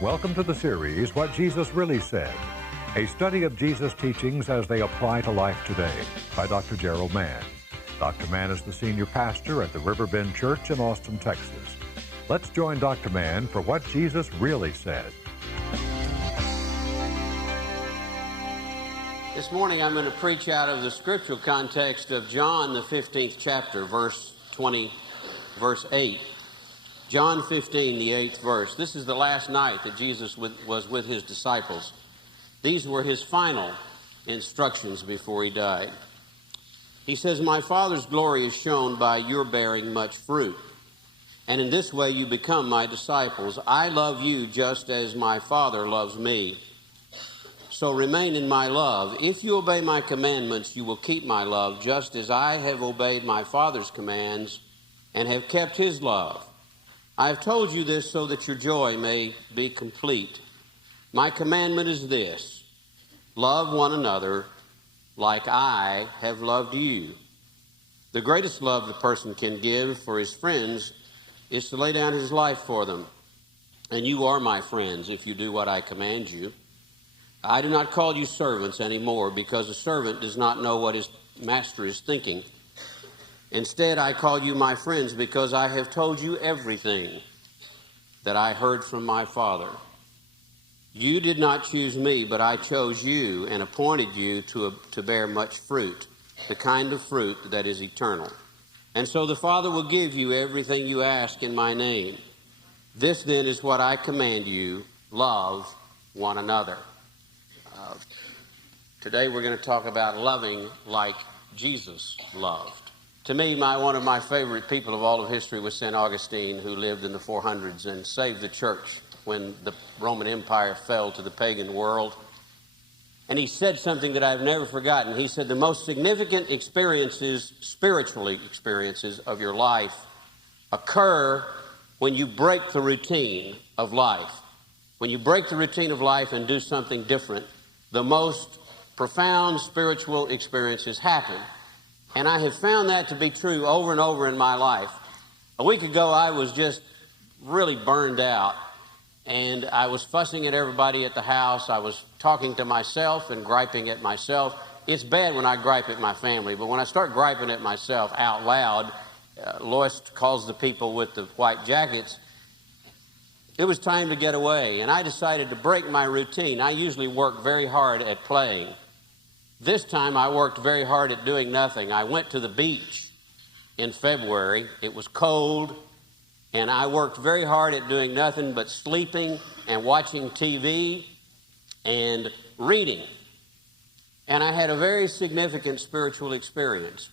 Welcome to the series, What Jesus Really Said, a study of Jesus' teachings as they apply to life today, by Dr. Gerald Mann. Dr. Mann is the senior pastor at the Riverbend Church in Austin, Texas. Let's join Dr. Mann for What Jesus Really Said. This morning I'm going to preach out of the scriptural context of John, the 15th chapter, verse 8. John 15, the 8th verse. This is the last night that Jesus was with his disciples. These were his final instructions before he died. He says, "My Father's glory is shown by your bearing much fruit. And in this way you become my disciples. I love you just as my Father loves me. So remain in my love. If you obey my commandments, you will keep my love, just as I have obeyed my Father's commands and have kept his love. I have told you this so that your joy may be complete. My commandment is this: love one another like I have loved you. The greatest love the person can give for his friends is to lay down his life for them. And you are my friends if you do what I command you. I do not call you servants anymore, because a servant does not know what his master is thinking. Instead, I call you my friends because I have told you everything that I heard from my Father. You did not choose me, but I chose you and appointed you to bear much fruit, the kind of fruit that is eternal. And so the Father will give you everything you ask in my name. This then is what I command you: love one another." Today we're going to talk about loving like Jesus loved. To me, one of my favorite people of all of history was St. Augustine, who lived in the 400s and saved the church when the Roman Empire fell to the pagan world. And he said something that I've never forgotten. He said, the most significant experiences, spiritually experiences of your life, occur when you break the routine of life. When you break the routine of life and do something different, the most profound spiritual experiences happen. And I have found that to be true over and over in my life. A week ago, I was just really burned out, and I was fussing at everybody at the house. I was talking to myself and griping at myself. It's bad when I gripe at my family, but when I start griping at myself out loud, Lois calls the people with the white jackets, it was time to get away, and I decided to break my routine. I usually work very hard at playing. This time I worked very hard at doing nothing. I went to the beach in February. It was cold, and I worked very hard at doing nothing but sleeping and watching TV and reading. And I had a very significant spiritual experience,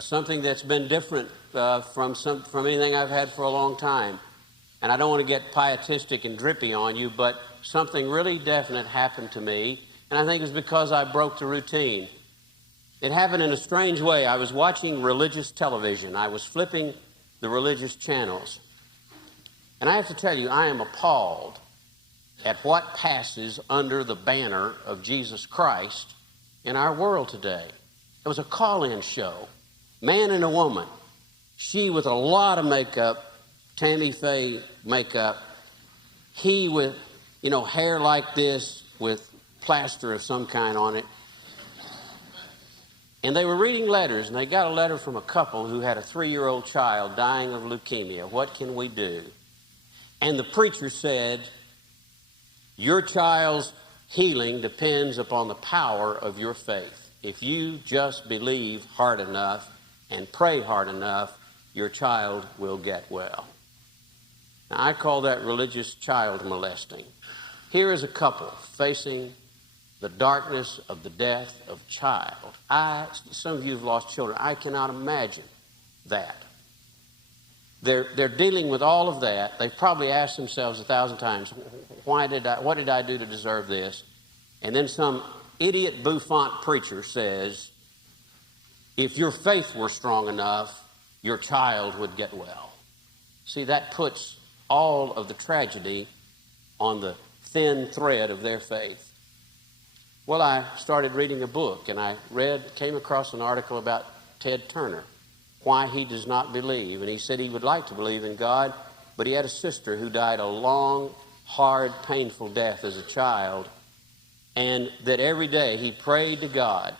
something that's been different from anything I've had for a long time. And I don't want to get pietistic and drippy on you, but something really definite happened to me. And I think it was because I broke the routine. It happened in a strange way. I was watching religious television. I was flipping the religious channels. And I have to tell you, I am appalled at what passes under the banner of Jesus Christ in our world today. It was a call-in show, man and a woman. She with a lot of makeup, Tammy Faye makeup. He with, hair like this with plaster of some kind on it. And they were reading letters, and they got a letter from a couple who had a 3-year-old child dying of leukemia. What can we do? And the preacher said, your child's healing depends upon the power of your faith. If you just believe hard enough and pray hard enough, your child will get well. Now, I call that religious child molesting. Here is a couple facing the darkness of the death of a child. Some of you have lost children. I cannot imagine that. They're dealing with all of that. They've probably asked themselves 1,000 times, what did I do to deserve this? And then some idiot bouffant preacher says, if your faith were strong enough, your child would get well. See, that puts all of the tragedy on the thin thread of their faith. Well, I started reading a book, and I came across an article about Ted Turner, why he does not believe. And he said he would like to believe in God, but he had a sister who died a long hard, painful death as a child, and that every day he prayed to God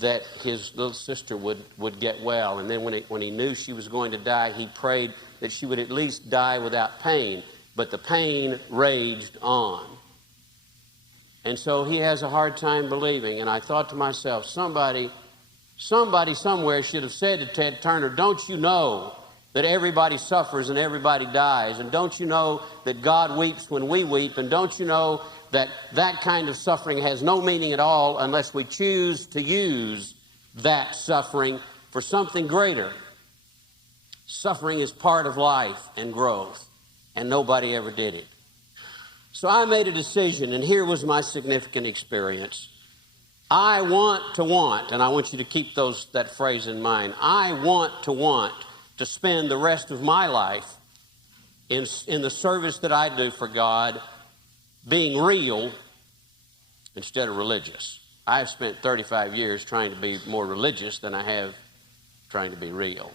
that his little sister would get well. And then when he knew she was going to die, he prayed that she would at least die without pain. But the pain raged on. And so he has a hard time believing. And I thought to myself, somebody somewhere should have said to Ted Turner, don't you know that everybody suffers and everybody dies? And don't you know that God weeps when we weep? And don't you know that that kind of suffering has no meaning at all unless we choose to use that suffering for something greater? Suffering is part of life and growth, and nobody ever did it. So I made a decision, and here was my significant experience. I want, and I want you to keep that phrase in mind. I want to spend the rest of my life in the service that I do for God being real instead of religious. I've spent 35 years trying to be more religious than I have trying to be real.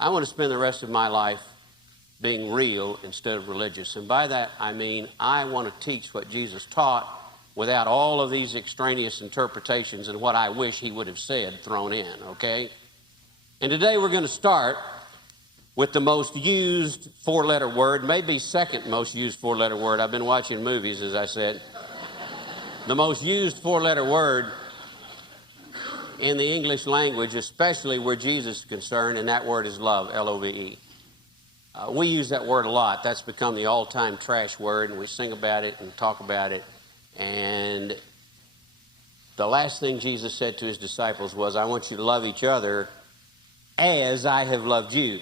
I want to spend the rest of my life being real instead of religious. And by that, I mean I want to teach what Jesus taught without all of these extraneous interpretations and what I wish he would have said thrown in, okay? And today we're going to start with the most used four-letter word, maybe second most used four-letter word. I've been watching movies, as I said. The most used four-letter word in the English language, especially where Jesus is concerned, and that word is love, L-O-V-E. We use that word a lot. That's become the all-time trash word, and we sing about it and talk about it. And the last thing Jesus said to his disciples was, I want you to love each other as I have loved you.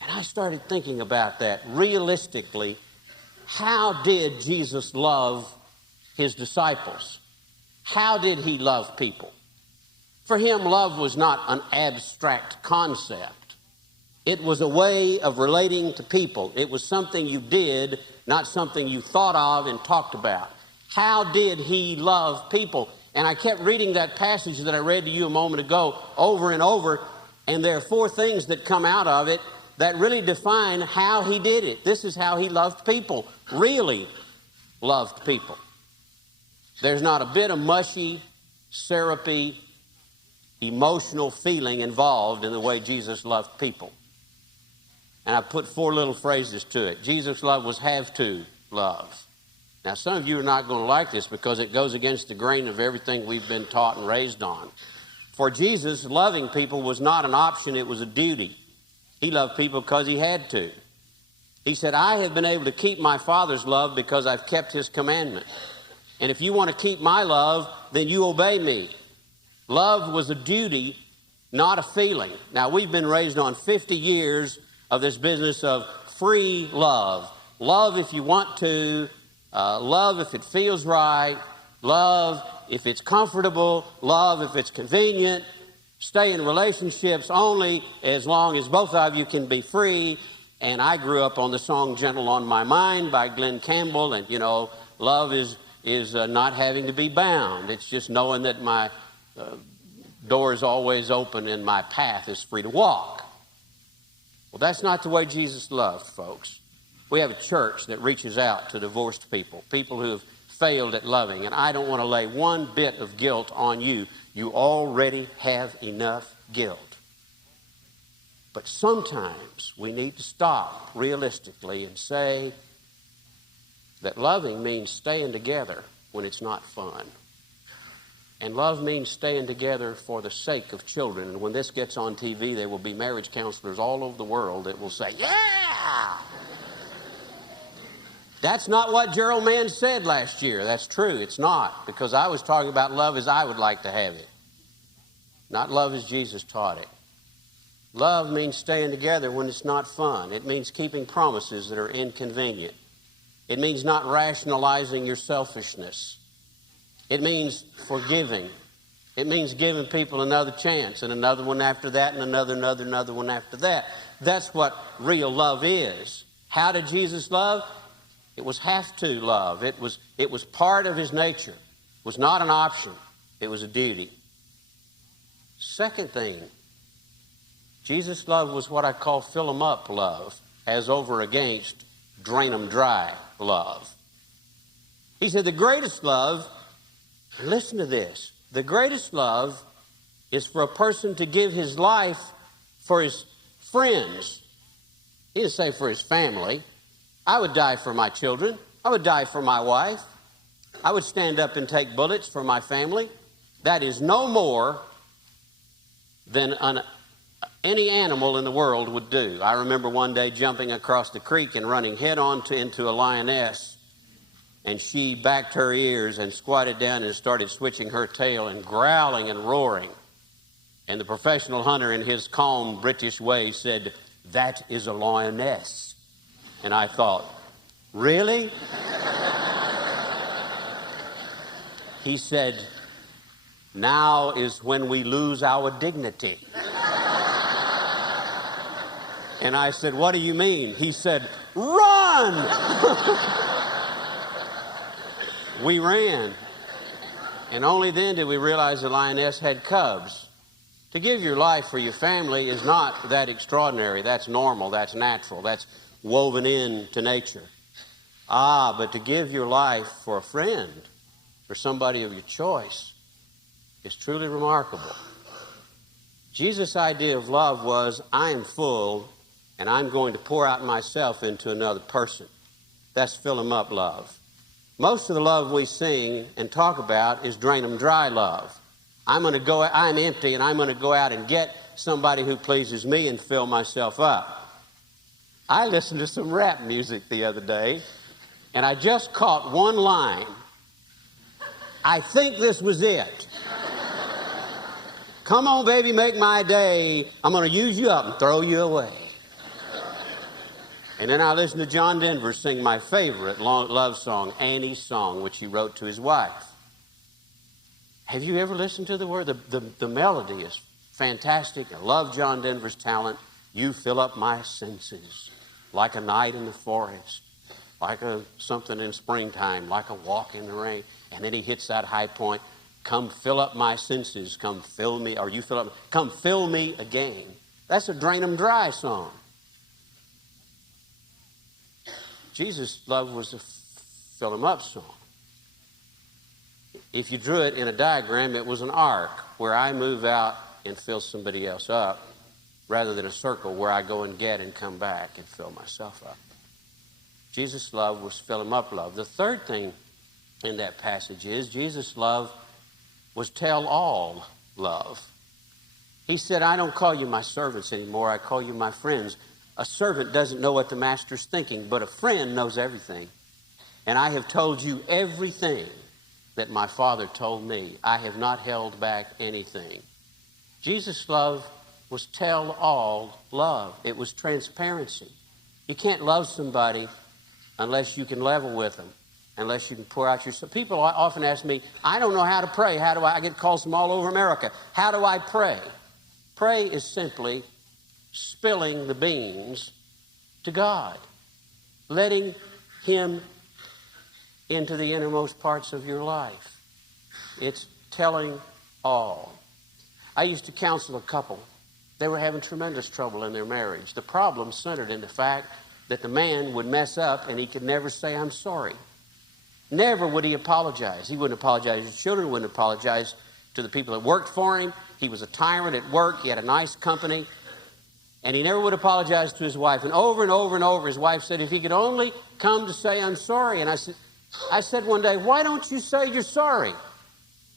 And I started thinking about that. Realistically, how did Jesus love his disciples? How did he love people? For him, love was not an abstract concept. It was a way of relating to people. It was something you did, not something you thought of and talked about. How did he love people? And I kept reading that passage that I read to you a moment ago over and over, and there are four things that come out of it that really define how he did it. This is how he loved people, really loved people. There's not a bit of mushy, syrupy, emotional feeling involved in the way Jesus loved people. And I put four little phrases to it. Jesus' love was have to love. Now, some of you are not going to like this because it goes against the grain of everything we've been taught and raised on. For Jesus, loving people was not an option, it was a duty. He loved people because he had to. He said, I have been able to keep my Father's love because I've kept his commandment. And if you want to keep my love, then you obey me. Love was a duty, not a feeling. Now, we've been raised on 50 years of this business of free love. Love if you want to, love if it feels right, love if it's comfortable, love if it's convenient. Stay in relationships only as long as both of you can be free. And I grew up on the song Gentle on My Mind by Glenn Campbell. And, you know, love is not having to be bound. It's just knowing that my door is always open and my path is free to walk. Well, that's not the way Jesus loved, folks. We have a church that reaches out to divorced people, people who have failed at loving. And I don't want to lay one bit of guilt on you. You already have enough guilt. But sometimes we need to stop realistically and say that loving means staying together when it's not fun. And love means staying together for the sake of children. And when this gets on TV, there will be marriage counselors all over the world that will say, yeah! That's not what Gerald Mann said last year. That's true. It's not. Because I was talking about love as I would like to have it. Not love as Jesus taught it. Love means staying together when it's not fun. It means keeping promises that are inconvenient. It means not rationalizing your selfishness. It means forgiving. It means giving people another chance and another one after that and another one after that. That's what real love is. How did Jesus love? It was have to love. It was part of his nature. It was not an option. It was a duty. Second thing, Jesus' love was what I call fill 'em up love, as over against drain-'em-dry love. He said the greatest love, and listen to this, the greatest love is for a person to give his life for his friends. He didn't say for his family. I would die for my children. I would die for my wife. I would stand up and take bullets for my family. That is no more than any animal in the world would do. I remember one day jumping across the creek and running head on into a lioness, and she backed her ears and squatted down and started switching her tail and growling and roaring. And the professional hunter, in his calm British way, said, "That is a lioness." And I thought, really? He said, "Now is when we lose our dignity." And I said, "What do you mean?" He said, "Run!" We ran. And only then did we realize the lioness had cubs. To give your life for your family is not that extraordinary. That's normal. That's natural. That's woven into nature. But to give your life for a friend, for somebody of your choice, is truly remarkable. Jesus' idea of love was, I am full, and I'm going to pour out myself into another person. That's fill 'em up love. Most of the love we sing and talk about is drain 'em dry love. I'm empty, and I'm going to go out and get somebody who pleases me and fill myself up. I listened to some rap music the other day, and I just caught one line. I think this was it. "Come on, baby, make my day. I'm going to use you up and throw you away." And then I listened to John Denver sing my favorite love song, Annie's Song, which he wrote to his wife. Have you ever listened to the word? The melody is fantastic. I love John Denver's talent. You fill up my senses like a night in the forest, like something in springtime, like a walk in the rain. And then he hits that high point. Come fill up my senses. Come fill me, or you fill up. Come fill me again. That's a drain 'em dry song. Jesus' love was a fill 'em up song. If you drew it in a diagram, it was an arc where I move out and fill somebody else up, rather than a circle where I go and get and come back and fill myself up. Jesus' love was fill 'em up love. The third thing in that passage is Jesus' love was tell all love. He said, I don't call you my servants anymore, I call you my friends. A servant doesn't know what the master's thinking, but a friend knows everything. And I have told you everything that my Father told me. I have not held back anything. Jesus' love was tell all love. It was transparency. You can't love somebody unless you can level with them, unless you can pour out yourself. People often ask me, I don't know how to pray. How do I get calls from all over America. How do I pray? Pray is simply spilling the beans to God, letting Him into the innermost parts of your life. It's telling all. I used to counsel a couple. They were having tremendous trouble in their marriage. The problem centered in the fact that the man would mess up and he could never say, I'm sorry. Never would he apologize. He wouldn't apologize to his children, wouldn't apologize to the people that worked for him. He was a tyrant at work. He had a nice company. And he never would apologize to his wife. And over and over and over, his wife said, if he could only come to say, I'm sorry. And I said one day, why don't you say you're sorry?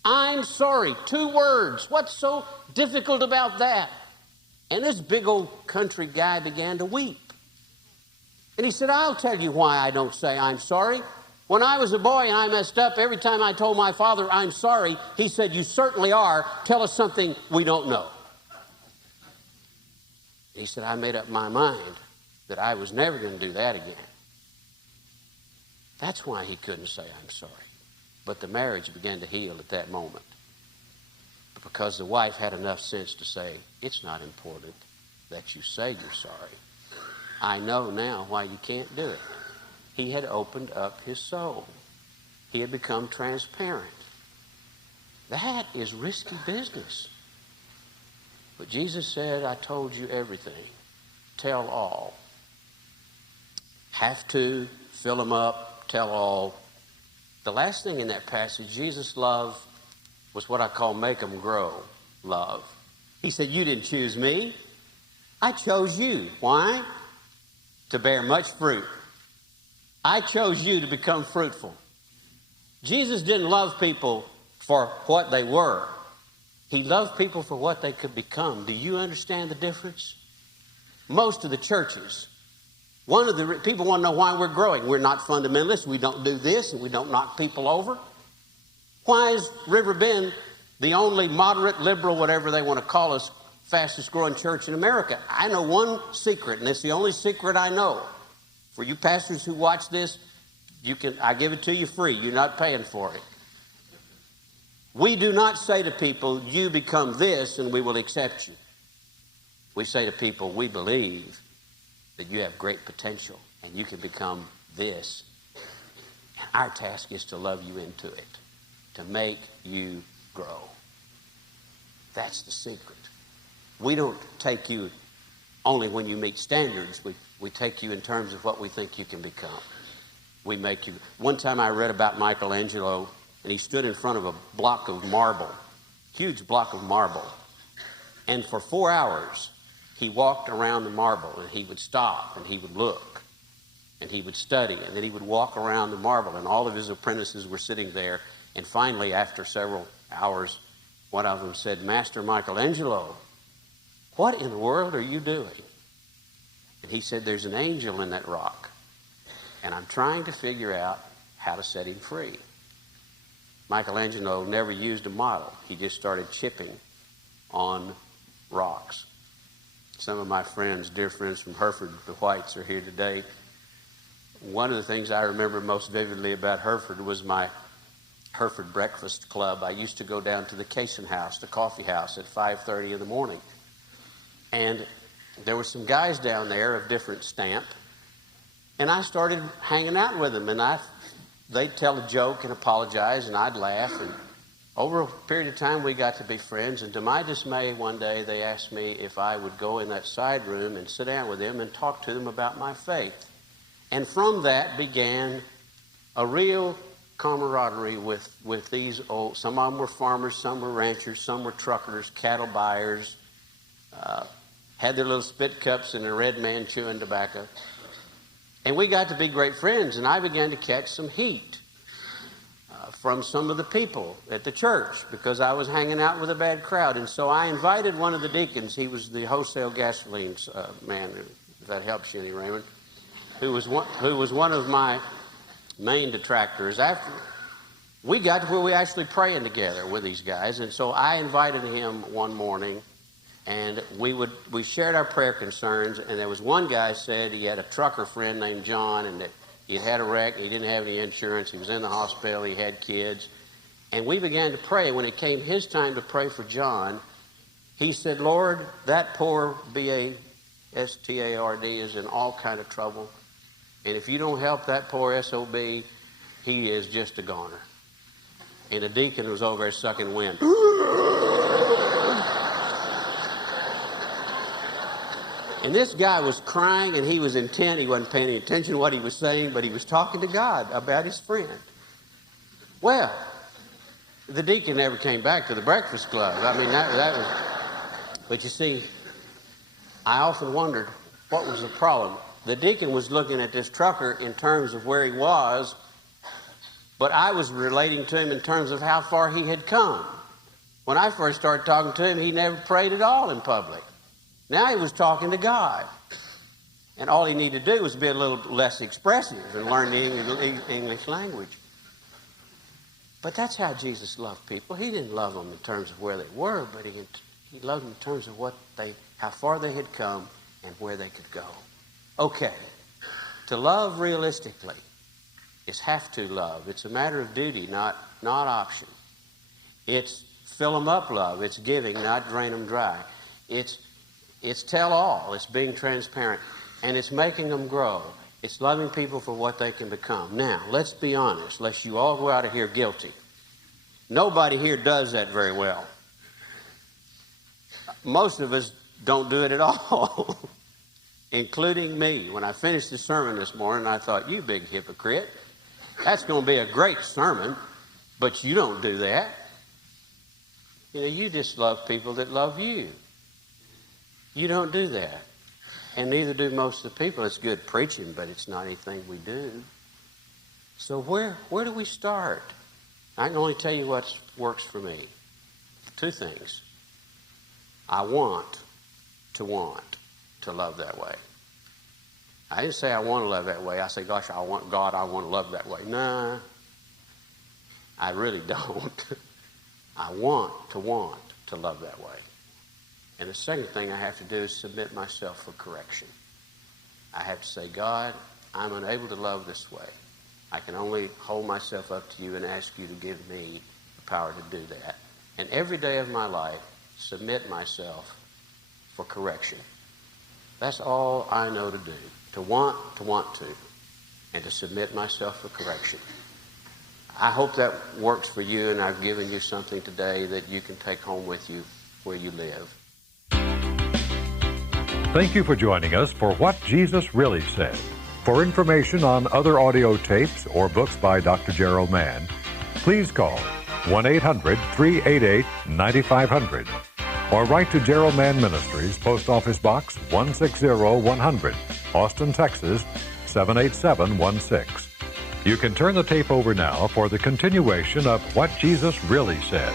I'm sorry. 2 words. What's so difficult about that? And this big old country guy began to weep. And he said, I'll tell you why I don't say I'm sorry. When I was a boy and I messed up, every time I told my father I'm sorry, he said, you certainly are. Tell us something we don't know. He said, I made up my mind that I was never going to do that again. That's why he couldn't say I'm sorry. But the marriage began to heal at that moment. Because the wife had enough sense to say, it's not important that you say you're sorry. I know now why you can't do it. He had opened up his soul. He had become transparent. That is risky business. But Jesus said, I told you everything. Tell all. have to, fill them up, tell all. The last thing in that passage, Jesus' love was what I call make them grow love. He said, you didn't choose me. I chose you. Why? To bear much fruit. I chose you to become fruitful. Jesus didn't love people for what they were. He loved people for what they could become. Do you understand the difference? Most of the churches, people want to know why we're growing. We're not fundamentalists. We don't do this, and we don't knock people over. Why is River Bend the only moderate, liberal, whatever they want to call us, fastest growing church in America? I know one secret, and it's the only secret I know. For you pastors who watch this, I give it to you free. You're not paying for it. We do not say to people, you become this and we will accept you. We say to people, we believe that you have great potential and you can become this. And our task is to love you into it, to make you grow. That's the secret. We don't take you only when you meet standards. We take you in terms of what we think you can become. We make you. One time I read about Michelangelo, and he stood in front of a block of marble, huge block of marble. And for 4 hours, he walked around the marble, and he would stop, and he would look, and he would study, and then he would walk around the marble, and all of his apprentices were sitting there. And finally, after several hours, one of them said, Master Michelangelo, what in the world are you doing? And he said, there's an angel in that rock, and I'm trying to figure out how to set him free. Michelangelo never used a model. He just started chipping on rocks. Some of my friends, dear friends from Hereford, the Whites, are here today. One of the things I remember most vividly about Hereford was my Hereford Breakfast Club. I used to go down to the Cason House, the coffee house, at 5:30 in the morning. And there were some guys down there of different stamp. And I started hanging out with them. And they'd tell a joke and apologize, and I'd laugh. And over a period of time, we got to be friends. And to my dismay, one day, they asked me if I would go in that side room and sit down with them and talk to them about my faith. And from that began a real camaraderie with these old. Some of them were farmers, some were ranchers, some were truckers, cattle buyers, had their little spit cups and a red man chewing tobacco. And we got to be great friends, and I began to catch some heat from some of the people at the church because I was hanging out with a bad crowd. And so I invited one of the deacons. He was the wholesale gasoline man, if that helps you any, Raymond, who was one of my main detractors. After we got to where we actually praying together with these guys, and so I invited him one morning, and we shared our prayer concerns. And there was one guy said he had a trucker friend named John, and that he had a wreck, he didn't have any insurance, he was in the hospital, he had kids. And we began to pray. When it came his time to pray for John, he said, Lord, that poor B-A-S-T-A-R-D is in all kind of trouble. And if you don't help that poor SOB, he is just a goner. And the deacon was over there sucking wind. And this guy was crying, and he was intent. He wasn't paying any attention to what he was saying, but he was talking to God about his friend. Well, the deacon never came back to the Breakfast Club. I mean, that was... But you see, I often wondered, what was the problem? The deacon was looking at this trucker in terms of where he was, but I was relating to him in terms of how far he had come. When I first started talking to him, he never prayed at all in public. Now he was talking to God. And all he needed to do was be a little less expressive and learn the English language. But that's how Jesus loved people. He didn't love them in terms of where they were, but he loved them in terms of how far they had come and where they could go. Okay, to love realistically is have to love. It's a matter of duty, not option. It's fill them up love. It's giving, not drain them dry. It's tell all. It's being transparent. And it's making them grow. It's loving people for what they can become. Now, let's be honest, lest you all go out of here guilty. Nobody here does that very well. Most of us don't do it at all. including me. When I finished the sermon this morning, I thought, you big hypocrite, that's going to be a great sermon, but you don't do that. You know, you just love people that love you. You don't do that. And neither do most of the people. It's good preaching, but it's not anything we do. So where do we start? I can only tell you what works for me. Two things. I want to love that way. I didn't say I want to love that way. I say, gosh, I want to love that way. Nah, I really don't. I want to love that way. And the second thing I have to do is submit myself for correction. I have to say, God, I'm unable to love this way. I can only hold myself up to you and ask you to give me the power to do that. And every day of my life, submit myself for correction. That's all I know to do. To want to, and to submit myself for correction. I hope that works for you, and I've given you something today that you can take home with you where you live. Thank you for joining us for What Jesus Really Said. For information on other audio tapes or books by Dr. Gerald Mann, please call 1-800-388-9500 or write to Gerald Mann Ministries, Post Office Box 160-100, Austin, Texas 78716. You can turn the tape over now for the continuation of What Jesus Really Said.